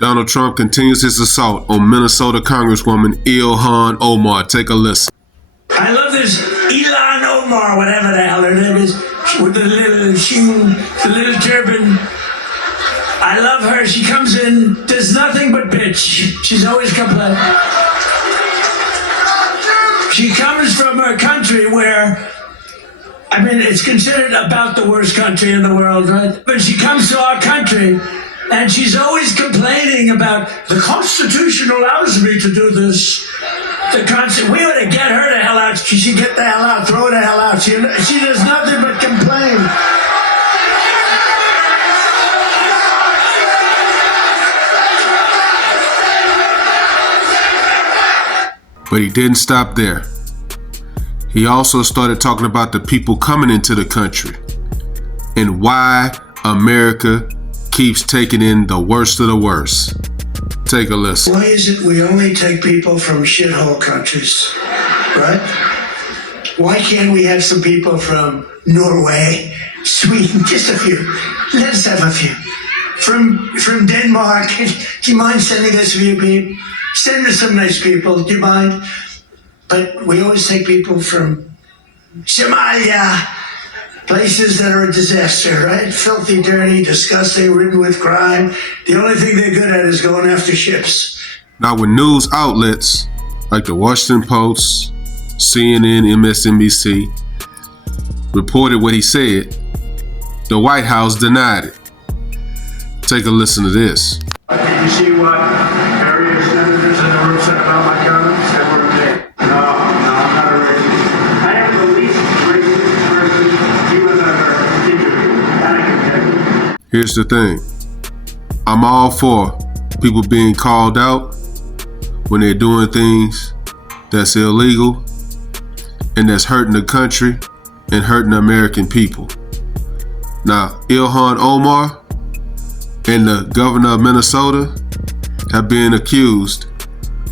Donald Trump continues his assault on Minnesota Congresswoman Ilhan Omar. Take a listen. I love this Ilhan Omar, whatever the hell her name is, with the little shoe, the little turban. I love her. She comes in, does nothing but bitch. She's always complaining. She comes from a country where, I mean, it's considered about the worst country in the world, right? But she comes to our country, and she's always complaining about the Constitution allows me to do this. We ought to get her the hell out. She should get the hell out, throw her the hell out. She does nothing but complain. But he didn't stop there. He also started talking about the people coming into the country and why America keeps taking in the worst of the worst. Take a listen. Why is it we only take people from shithole countries, right? Why can't we have some people from Norway, Sweden, just a few? Let's have a few. From Denmark, do you mind sending us a few people? Send us some nice people, do you mind? But we always take people from Somalia, places that are a disaster, right? Filthy, dirty, disgusting, ridden with crime. The only thing they're good at is going after ships. Now, when news outlets like the Washington Post, CNN, MSNBC reported what he said, the White House denied it. Take a listen to this. Did you see what various senators in the room said about my comments? That were okay. No, I'm not a racist. I am the least racist person you have ever interviewed. And I can tell you. Here's the thing. I'm all for people being called out when they're doing things that's illegal and that's hurting the country and hurting the American people. Now, Ilhan Omar and the governor of Minnesota have been accused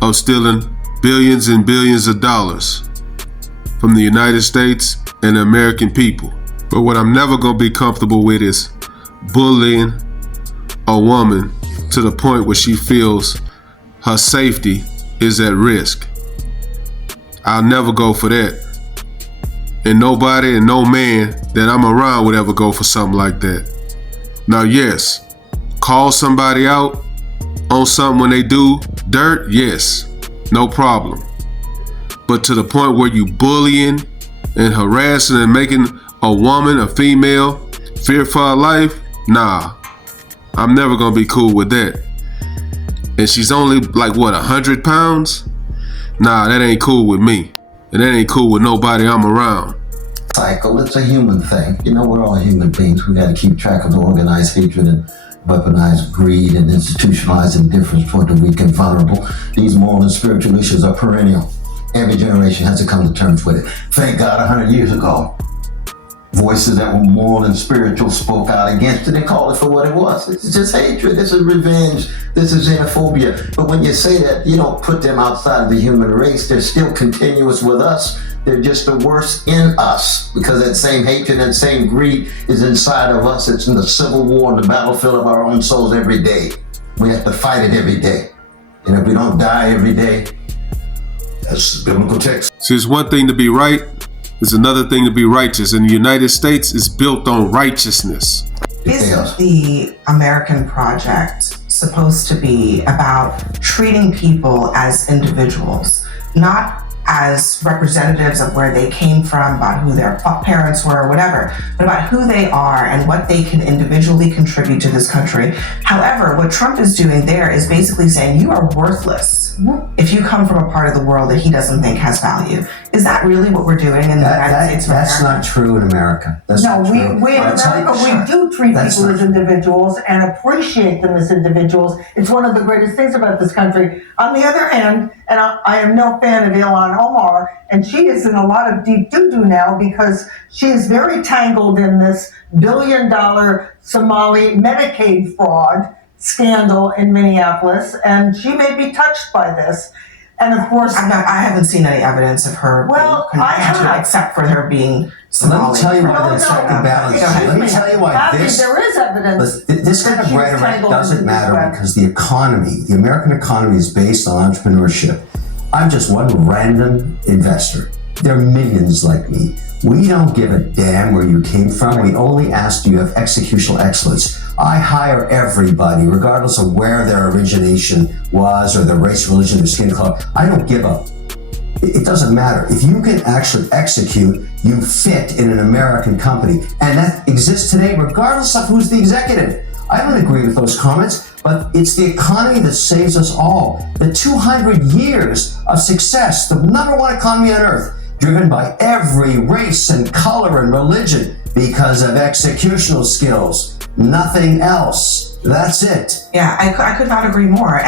of stealing billions and billions of dollars from the United States and the American people. But what I'm never going to be comfortable with is bullying a woman to the point where she feels her safety is at risk. I'll never go for that. And nobody and no man that I'm around would ever go for something like that. Now, yes, call somebody out on something when they do dirt, yes, no problem. But to the point where you bullying and harassing and making a woman, a female, fear for her life, nah, I'm never gonna be cool with that. And she's only like, what, 100 pounds? Nah, that ain't cool with me. And that ain't cool with nobody I'm around. Cycle, it's a human thing. You know, we're all human beings. We got to keep track of the organized hatred and weaponized greed and institutionalized indifference toward the weak and vulnerable. These moral and spiritual issues are perennial. Every generation has to come to terms with it. Thank God 100 years ago, voices that were moral and spiritual spoke out against it. They called it for what it was. It's just hatred. This is revenge. This is xenophobia. But when you say that, you don't put them outside of the human race. They're still continuous with us. They're just the worst in us, because that same hatred, that same greed is inside of us. It's in the civil war and the battlefield of our own souls every day. We have to fight it every day. And if we don't die every day, that's biblical text. See, it's one thing to be right, it's another thing to be righteous. And the United States is built on righteousness. Isn't the American project supposed to be about treating people as individuals, not as representatives of where they came from, about who their parents were or whatever, but about who they are and what they can individually contribute to this country? However, what Trump is doing there is basically saying you are worthless if you come from a part of the world that he doesn't think has value. Is that really what we're doing in the United States of America? That's not true in America. That's No, not we true. in America, we do treat people as individuals and appreciate them as individuals. It's one of the greatest things about this country. On the other hand, and I am no fan of Ilhan Omar, and she is in a lot of deep doo-doo now because she is very tangled in this billion-dollar Somali Medicaid fraud scandal in Minneapolis, and she may be touched by this. And of course, I haven't seen any evidence of her Well, being I convicted, have. except for her being So let me Somali. tell you why No, there's no, check and no. balance. Go ahead. Let me tell you why Abby, this. there is evidence. This kind that of she's rhetoric tangled doesn't into this matter web. because the economy, the American economy is based on entrepreneurship. I'm just one random investor. There are millions like me. We don't give a damn where you came from. We only ask do you have executional excellence. I hire everybody, regardless of where their origination was or their race, religion, or skin color. I don't give up. It doesn't matter. If you can actually execute, you fit in an American company. And that exists today regardless of who's the executive. I don't agree with those comments, but it's the economy that saves us all. The 200 years of success, the number one economy on earth, driven by every race and color and religion because of executional skills. Nothing else. That's it. Yeah, I could not agree more.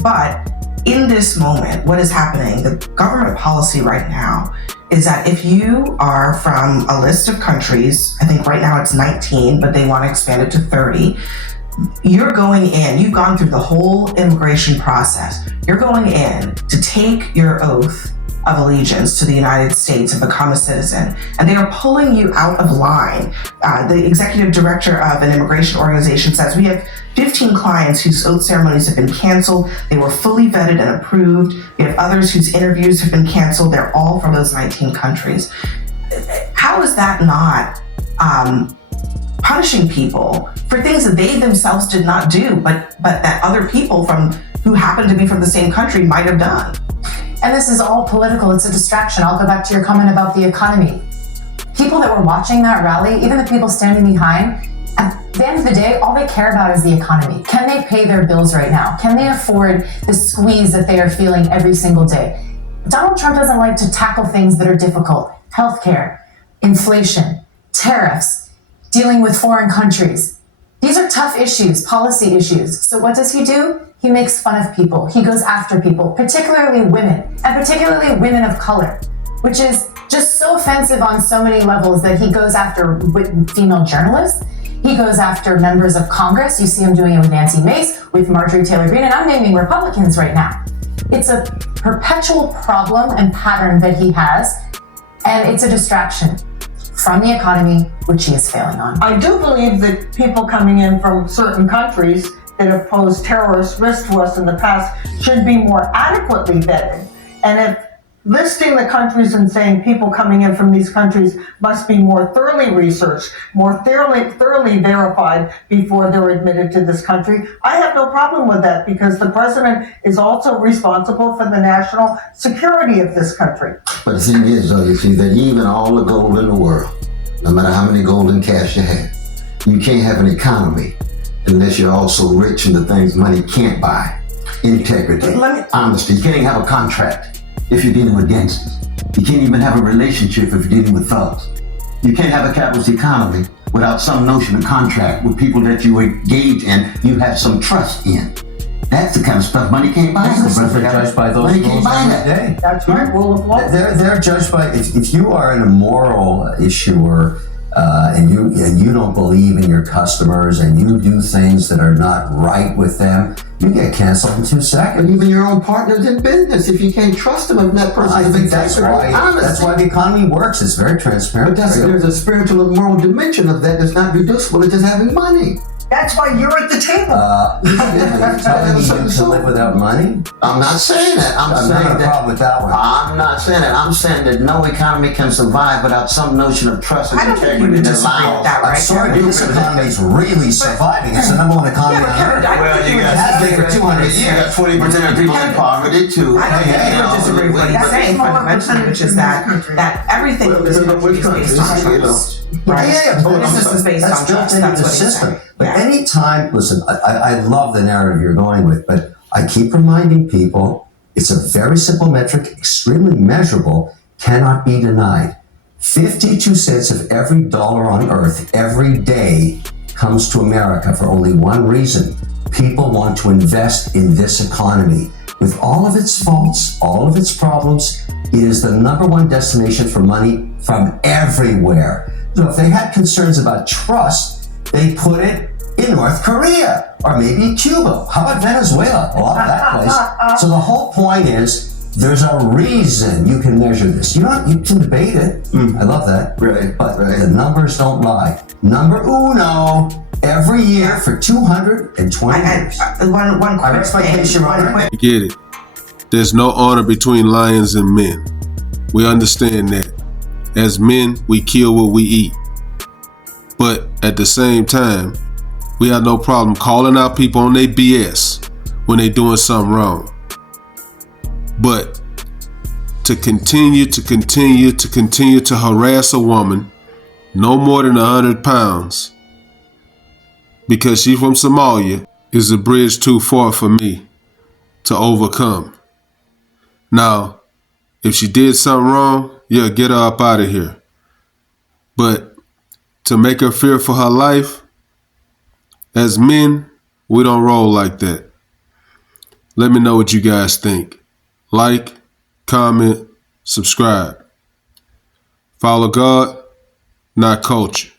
But in this moment, what is happening, the government policy right now is that if you are from a list of countries, I think right now it's 19, but they want to expand it to 30, you're going in, you've gone through the whole immigration process. You're going in to take your oath of allegiance to the United States and become a citizen. And they are pulling you out of line. The executive director of an immigration organization says, we have 15 clients whose oath ceremonies have been canceled. They were fully vetted and approved. We have others whose interviews have been canceled. They're all from those 19 countries. How is that not punishing people for things that they themselves did not do, but that other people who happen to be from the same country might have done? And this is all political. It's a distraction. I'll go back to your comment about the economy. People that were watching that rally, even the people standing behind, at the end of the day, all they care about is the economy. Can they pay their bills right now? Can they afford the squeeze that they are feeling every single day? Donald Trump doesn't like to tackle things that are difficult. Healthcare, inflation, tariffs, dealing with foreign countries. These are tough issues, policy issues. So what does he do? He makes fun of people. He goes after people, particularly women, and particularly women of color, which is just so offensive on so many levels that he goes after female journalists. He goes after members of Congress. You see him doing it with Nancy Mace, with Marjorie Taylor Greene, and I'm naming Republicans right now. It's a perpetual problem and pattern that he has, and it's a distraction from the economy, which he is failing on. I do believe that people coming in from certain countries that have posed terrorist risks to us in the past should be more adequately vetted. And if listing the countries and saying people coming in from these countries must be more thoroughly researched, more thoroughly verified before they're admitted to this country, I have no problem with that because the president is also responsible for the national security of this country. But the thing is, though, you see that even all the gold in the world, no matter how many gold and cash you have, you can't have an economy unless you're also rich in the things money can't buy. Integrity, honesty. You can't even have a contract if you're dealing with gangsters. You can't even have a relationship if you're dealing with thugs. You can't have a capitalist economy without some notion of contract with people that you engage in, you have some trust in. That's the kind of stuff money can't buy. They're judged by those money rules can't buy every that. day. That's right, rule of law. They're judged by, if you are an immoral issuer and you don't believe in your customers and you do things that are not right with them, you get canceled in 2 seconds. Even your own partners in business, if you can't trust them, if that person I is think that's why the economy works. It's very transparent. But there's a spiritual and moral dimension of that that's not reducible to just having money. That's why you're at the table. You're telling me you can live without money? I'm not saying that. I'm I'm saying not a that. problem with that one. I'm not saying that. I'm saying that no economy can survive without some notion of trust and I don't think you integrity would that disagree with allows. that, I'm right? sorry, but this economy is really surviving. It's the number one economy on Kevin, earth. I don't think you would It has been disagree for 200 You years. got 40% of people in poverty too. I don't think you would disagree with what he's That's a saying smaller fundamentally, which is percentage that everything in this country is based on trust. Right? Business is based That's on built trust. into That's the what he's system. saying. But Yeah. anytime, listen, I love the narrative you're going with, but I keep reminding people it's a very simple metric, extremely measurable, cannot be denied. 52 cents of every dollar on earth every day comes to America for only one reason. People want to invest in this economy. With all of its faults, all of its problems, it is the number one destination for money from everywhere. So if they had concerns about trust, they put it in North Korea or maybe Cuba. How about Venezuela? Well, that place. So the whole point is There's a reason you can measure this. You can debate it. I love that. Right, But right. the numbers don't lie. Number uno, every year for 220 years. One I quick rest my thing. case, Your Honor. One quick I get it. There's no honor between lions and men. We understand that. As men, we kill what we eat. But at the same time, we have no problem calling out people on their BS when they doing something wrong. But to continue to harass a woman no more than 100 pounds because she's from Somalia is a bridge too far for me to overcome. Now, if she did something wrong, yeah, get her up out of here. But to make her fear for her life, as men, we don't roll like that. Let me know what you guys think. Like, comment, subscribe. Follow God, not culture.